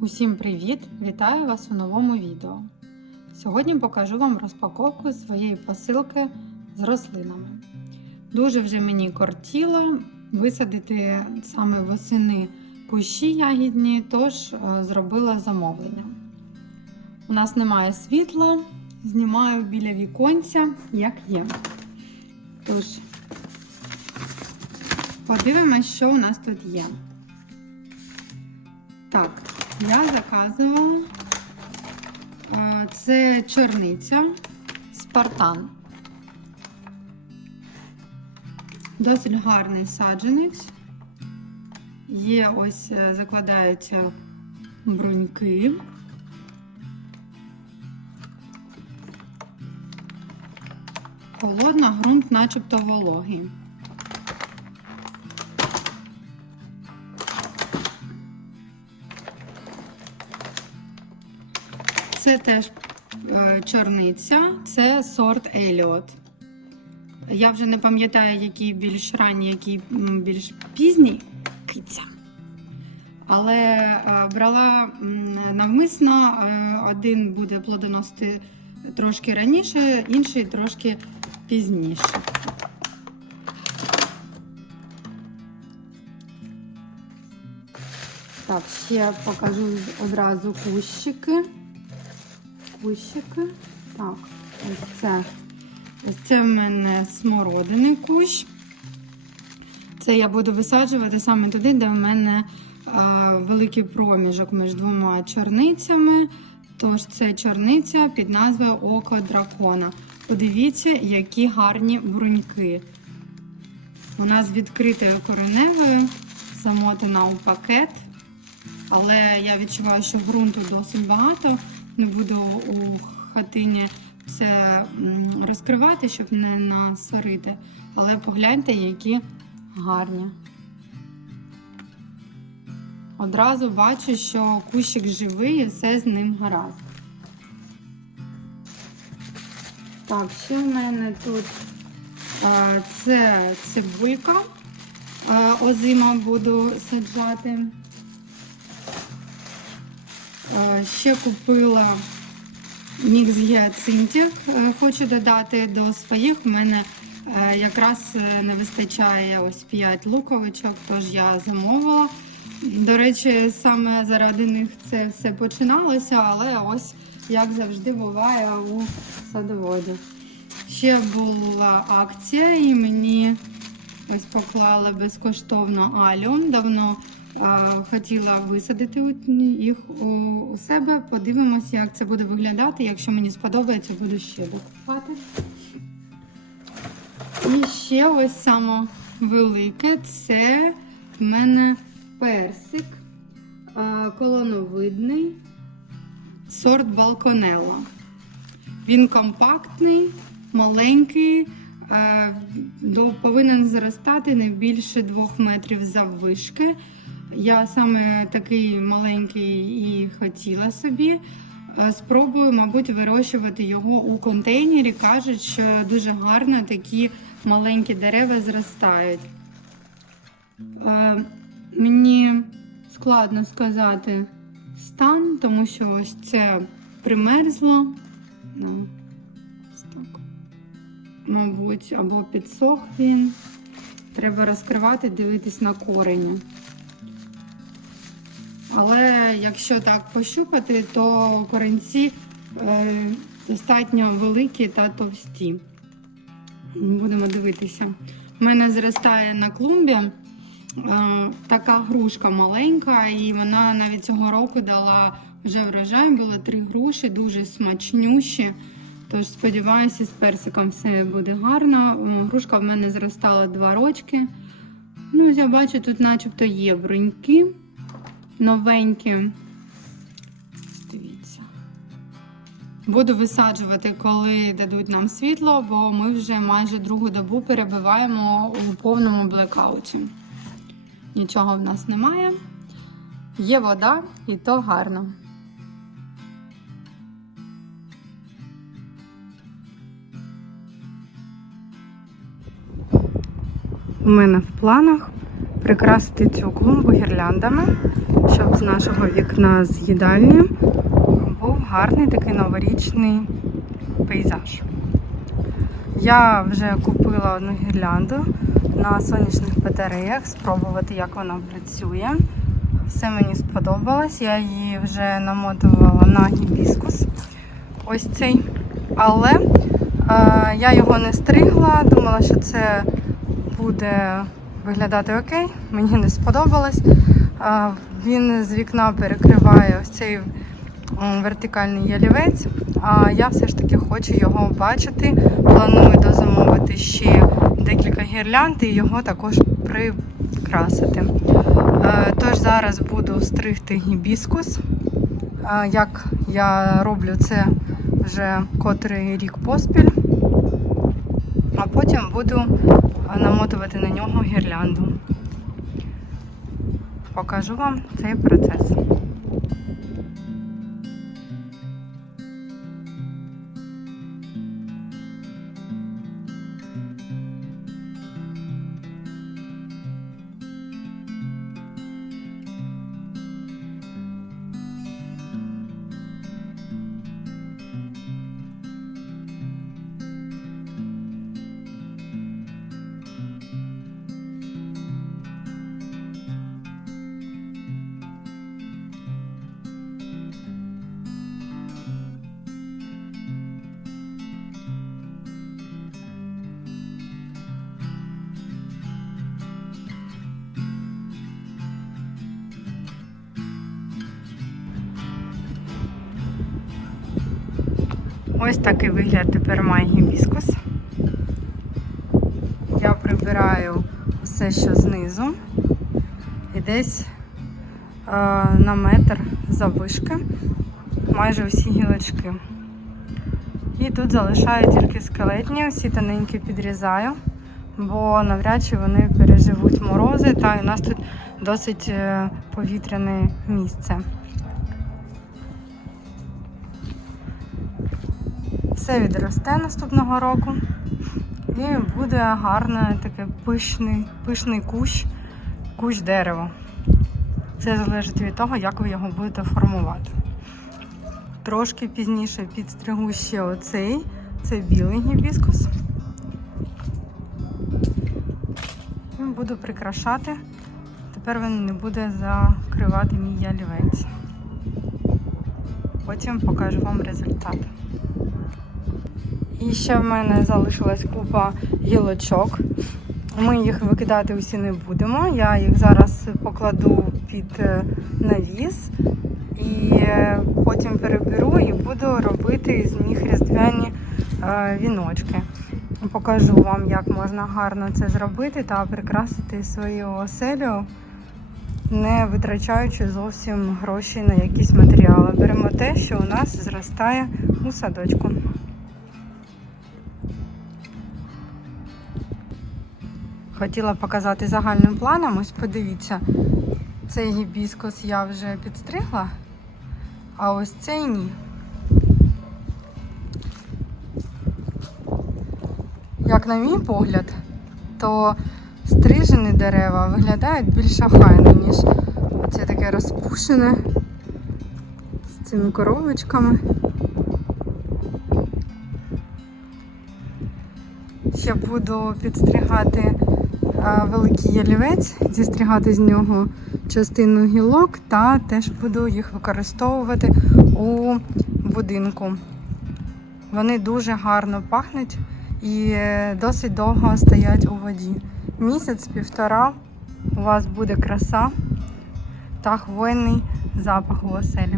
Усім привіт! Вітаю вас у новому відео. Сьогодні покажу вам розпаковку своєї посилки з рослинами. Дуже вже мені кортіло висадити саме восени кущі ягідні, тож е, зробила замовлення. У нас немає світла, знімаю біля віконця, як є. Тож, подивимось, що у нас тут є. Так, я заказувала це чорниця Спартан. Досить гарний саджанець. Є ось е, закладаються бруньки. Холодна, ґрунт начебто вологий. Це теж е, чорниця, це сорт Еліот. Я вже не пам'ятаю, який більш ранній, який більш пізній киця. Але е, брала навмисно, е, один буде плодоносити трошки раніше, інший трошки пізніше. Так, ще покажу одразу кущики. Кущики. Так, ось це. Ось це в мене смородиний кущ. Це я буду висаджувати саме туди, де в мене а, великий проміжок між двома чорницями. Тож це чорниця під назвою Око дракона. Подивіться, які гарні бруньки. Вона з відкритою короневою, замотана у пакет. Але я відчуваю, що ґрунту досить багато. Не буду у хатині це розкривати, щоб не насорити. Але погляньте, які гарні. Одразу бачу, що кущик живий і все з ним гаразд. Так, ще в мене тут це цибулька. Озима буду саджати. А, ще купила мікс гіацинтів. Е, Хочу додати до своїх. У мене е, якраз е, не вистачає ось 5 луковичок, тож я замовила. До речі, саме заради них це все починалося, але ось як завжди буває у садоводів. Ще була акція, і мені ось поклали безкоштовно аліум. Давно хотіла висадити їх у, себе. Подивимося, як це буде виглядати. Якщо мені сподобається, буду ще докупати. І ще ось саме велике це в мене персик колоновидний сорт Балконелла. Він компактний, маленький, повинен зростати не більше 2 метрів заввишки. Я саме такий маленький і хотіла собі. Е, Спробую, мабуть, вирощувати його у контейнері. Кажуть, що дуже гарно такі маленькі дерева зростають. Е, Мені складно сказати стан, тому що ось це примерзло. Ну, ось так. Мабуть, або підсох він. Треба розкривати, дивитись на корені. Але якщо так пощупати, то коренці е, достатньо великі та товсті. Будемо дивитися. У мене зростає на клумбі е, така грушка маленька, і вона навіть цього року дала вже врожай. Було три груші, дуже смачнющі. Тож сподіваюся, з персиком все буде гарно. Грушка в мене зростала два рочки. Ну, я бачу, тут начебто є бруньки новенькі. Дивіться. Буду висаджувати, коли дадуть нам світло, бо ми вже майже другу добу перебуваємо у повному блекауті. Нічого в нас немає. Є вода, і то гарно. У мене в планах прикрасити цю клумбу гірляндами, щоб з нашого вікна з їдальні був гарний такий новорічний пейзаж. Я вже купила одну гірлянду на сонячних батареях, спробувати, як вона працює. Все мені сподобалось. Я її вже намотувала на гібіскус. Ось цей. Але е, я його не стригла, думала, що це буде виглядати окей. Мені не сподобалось. Він з вікна перекриває ось цей вертикальний ялівець. А я все ж таки хочу його бачити. Планую дозамовити ще декілька гірлянд і його також прикрасити. Е, Тож зараз буду стригти гібіскус. Як я роблю це вже котрий рік поспіль, а потім буду намотувати на нього гірлянду. Покажу вам цей процес. Ось такий вигляд тепер має гібіскус. Я прибираю все, що знизу. І десь е, на метр заввишки майже всі гілочки. І тут залишаю тільки скелетні, всі тоненькі підрізаю, бо навряд чи вони переживуть морози, та у нас тут досить е, повітряне місце. Все відросте наступного року. І буде гарне таке пишний, пишний кущ, кущ дерева. Все залежить від того, як ви його будете формувати. Трошки пізніше підстригу ще оцей, це білий гібіскус. І буду прикрашати. Тепер він не буде закривати мій ялівець. Потім покажу вам результат. І ще в мене залишилась купа гілочок. Ми їх викидати усі не будемо. Я їх зараз покладу під е, навіс і е, потім переберу і буду робити з них різдвяні е, віночки. Покажу вам, як можна гарно це зробити та прикрасити свою оселю, не витрачаючи зовсім гроші на якісь матеріали. Беремо те, що у нас зростає у садочку. Хотіла показати загальним планом. Ось подивіться, цей гібіскус я вже підстригла, а ось цей ні. Як на мій погляд, то стрижені дерева виглядають більш охайно, ніж оце таке розпушене з цими коробочками. Ще буду підстригати великий ялівець, зістригати з нього частину гілок та теж буду їх використовувати у будинку. Вони дуже гарно пахнуть і е, досить довго стоять у воді. Місяць-півтора у вас буде краса та хвойний запах у оселі.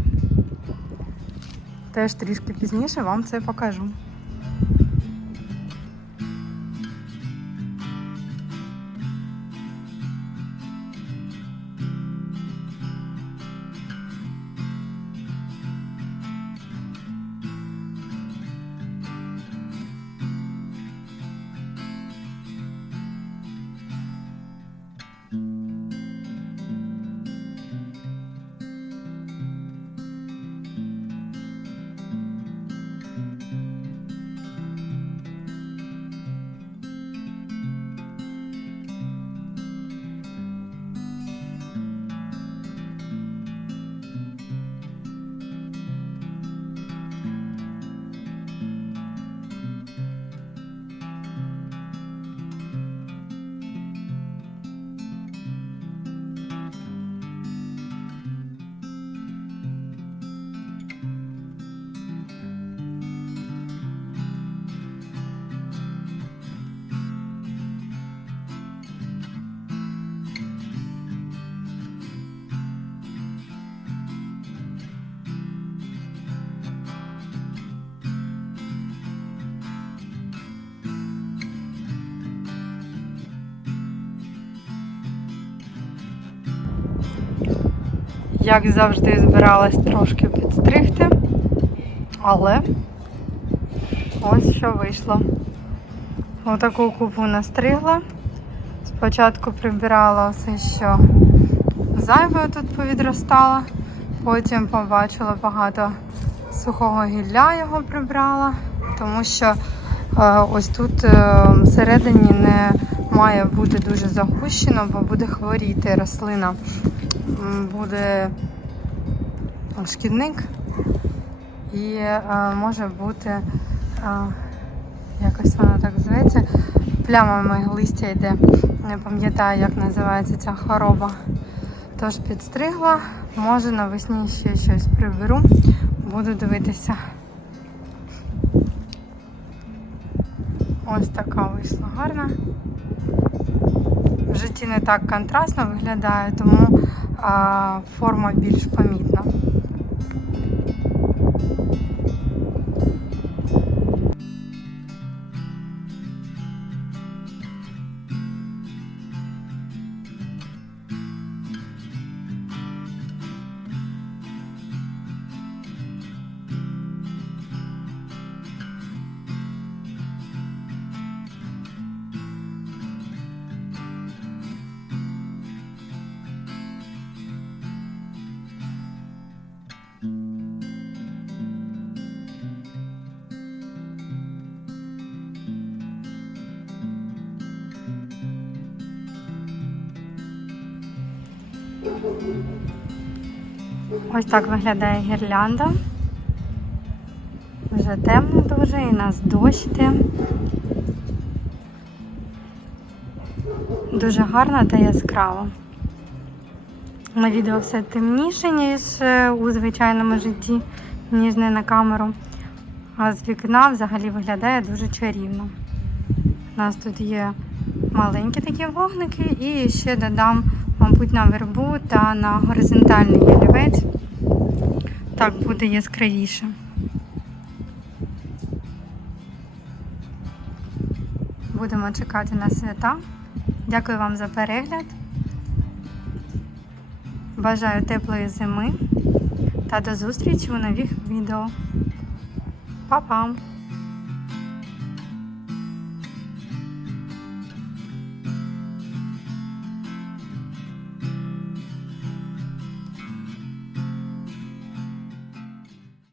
Теж трішки пізніше вам це покажу. Як завжди, збиралась трошки підстригти, але ось що вийшло. Отаку купу настригла. Спочатку прибирала все, що зайве тут повідростало. Потім побачила багато сухого гілля його прибрала, тому що е, ось тут е, всередині не має бути дуже загущено, бо буде хворіти рослина. Буде шкідник і е, може бути, е, якось воно так зветься, плямами листя йде. Не пам'ятаю, як називається ця хвороба. Тож підстригла, може навесні ще щось приберу, буду дивитися. Ось така вийшла гарна. Житті не так контрастно виглядає, тому а, форма більш помітна. Ось так виглядає гірлянда. Вже темно дуже і нас дощ. Дуже гарно та яскраво. На відео все темніше, ніж е, у звичайному житті, ніж не на камеру. А з вікна взагалі виглядає дуже чарівно. У нас тут є маленькі такі вогники і ще додам, мабуть, на вербу та на горизонтальний ялівець. Так буде яскравіше. Будемо чекати на свята. Дякую вам за перегляд. Бажаю теплої зими та до зустрічі у нових відео. Па-па!